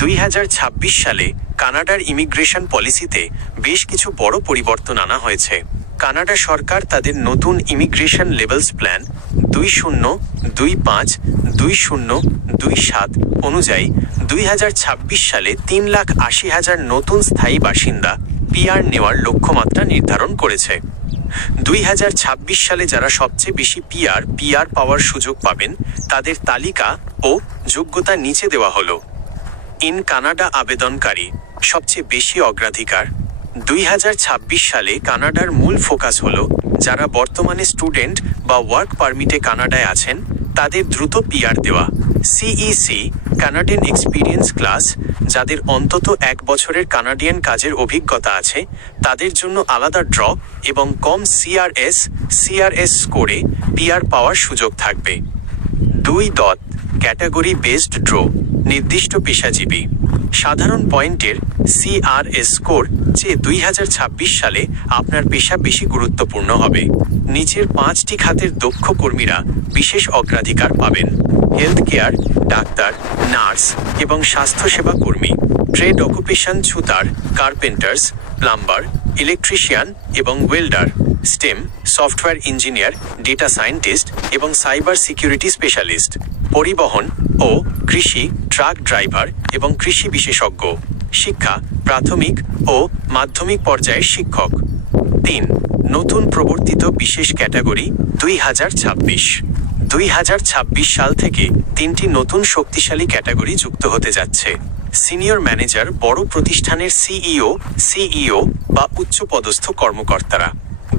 2026 সালে কানাডার ইমিগ্রেশন পলিসিতে বেশ কিছু বড় পরিবর্তন আনা হয়েছে। কানাডা সরকার তাদের নতুন ইমিগ্রেশন লেভেলস প্ল্যান 2020-2027 অনুযায়ী 2026 সালে 3,80,000 নতুন স্থায়ী বাসিন্দা পিআর নেওয়ার লক্ষ্যমাত্রা নির্ধারণ করেছে। 2026 সালে যারা সবচেয়ে বেশি পিআর পাওয়ার সুযোগ পাবেন তাদের তালিকা ও যোগ্যতা নিচে দেওয়া হলো। ইন কানাডা আবেদনকারী সবচেয়ে বেশি অগ্রাধিকার। 2026 সালে কানাডার মূল ফোকাস হলো যারা বর্তমানে স্টুডেন্ট বা ওয়ার্ক পারমিটে কানাডায় আছেন তাদের দ্রুত পিআর দেওয়া। সিইসি কানাডিয়ান এক্সপিরিয়েন্স ক্লাস, যাদের অন্তত 1 বছরের কানাডিয়ান কাজের অভিজ্ঞতা আছে তাদের জন্য আলাদা ড্র এবং কম সিআরএস স্কোরে পিআর পাওয়ার সুযোগ থাকবে। 2. ক্যাটাগরি বেসড ড্র, নির্দিষ্ট পেশাজীবী। সাধারণ পয়েন্টের সিআরএস স্কোর চেয়ে 2026 সালে আপনার পেশা বেশি গুরুত্বপূর্ণ হবে। নিচের 5টি খাতের দক্ষ কর্মীরা বিশেষ অগ্রাধিকার পাবেন: হেলথ কেয়ার, ডাক্তার, নার্স এবং স্বাস্থ্যসেবা কর্মী। ট্রেড অকুপেশন ছুতার, কার্পেন্টার্স, প্লাম্বার, ইলেকট্রিশিয়ান এবং welder. STEM software engineer, data scientist এবং সাইবার সিকিউরিটি স্পেশালিস্ট। পরিবহন ও কৃষি, ট্রাক ড্রাইভার এবং কৃষি বিশেষজ্ঞ। শিক্ষা প্রাথমিক ও মাধ্যমিক পর্যায়ের শিক্ষক। 3. নতুন প্রবর্তিত বিশেষ ক্যাটাগরি 2026 সাল থেকে 3টি নতুন শক্তিশালী ক্যাটাগরি যুক্ত হতে যাচ্ছে। সিনিয়র ম্যানেজার, বড় প্রতিষ্ঠানের সিইও বা উচ্চপদস্থ কর্মকর্তারা।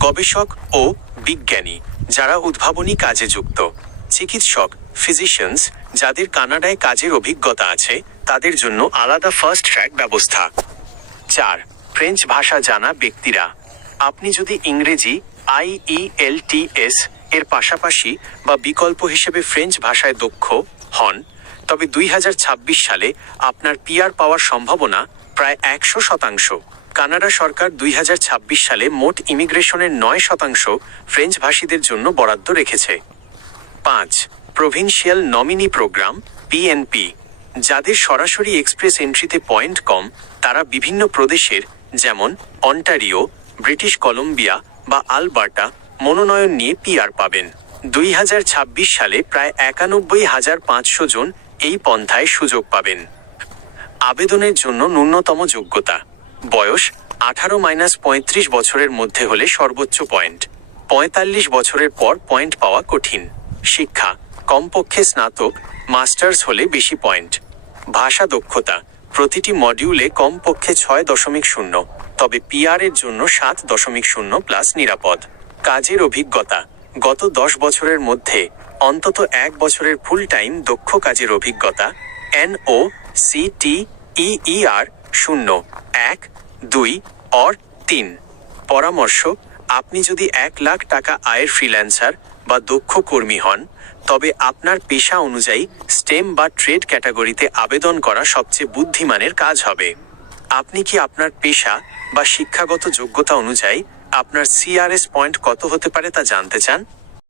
গবেষক ও বিজ্ঞানী, যারা উদ্ভাবনী কাজে যুক্ত। চিকিৎসক, ফিজিশিয়ানস, যাদের কানাডায় কাজের অভিজ্ঞতা আছে তাদের জন্য আলাদা ফার্স্ট ট্র্যাক ব্যবস্থা। 4. ফ্রেঞ্চ ভাষা জানা ব্যক্তিরা। আপনি যদি ইংরেজি IELTS এর পাশাপাশি বা বিকল্প হিসেবে ফ্রেঞ্চ ভাষায় দক্ষ হন তবে 2026 সালে আপনার পিআর পাওয়ার সম্ভাবনা প্রায় 100%। কানাডা সরকার 2026 সালে মোট ইমিগ্রেশনের 9% ফ্রেঞ্চ ভাষীদের জন্য বরাদ্দ রেখেছে। 5. প্রভিন্সিয়াল নমিনি প্রোগ্রাম PNP, যাদের সরাসরি এক্সপ্রেস এন্ট্রিতে পয়েন্ট কম তারা বিভিন্ন প্রদেশের যেমন অন্টারিও, ব্রিটিশ কলম্বিয়া বা আলবার্টা মনোনয়ন নিয়ে পিআর পাবেন। 2026 সালে প্রায় 91,500 জন এই পন্থায় সুযোগ পাবেন। আবেদনের জন্য ন্যূনতম যোগ্যতা: বয়স 18-35 বছরের মধ্যে হলে সর্বোচ্চ পয়েন্ট। 45 বছরের পর পয়েন্ট পাওয়া কঠিন। শিক্ষা কমপক্ষে স্নাতক, মাস্টার্স হলে বেশি পয়েন্ট। ভাষা দক্ষতা প্রতিটি মডিউলে কমপক্ষে 6.0, তবে পিআর এর জন্য 7.0 প্লাস নিরাপদ। কাজের অভিজ্ঞতা গত 10 বছরের মধ্যে অন্তত 1 বছরের ফুল টাইম দক্ষ কাজের অভিজ্ঞতা। NOCTER 0, 1, 2 or 3। পরামর্শ: আপনি যদি 1 লাখ টাকা আয়ের ফ্রিল্যান্সার বা দক্ষ কর্মী হন তবে আপনার পেশা অনুযায়ী স্টেম বা ট্রেড ক্যাটাগরিতে আবেদন করা সবচেয়ে বুদ্ধিমানের কাজ হবে। আপনি কি আপনার পেশা বা শিক্ষাগত যোগ্যতা অনুযায়ী আপনার সিআরএস পয়েন্ট কত হতে পারে তা জানতে চান?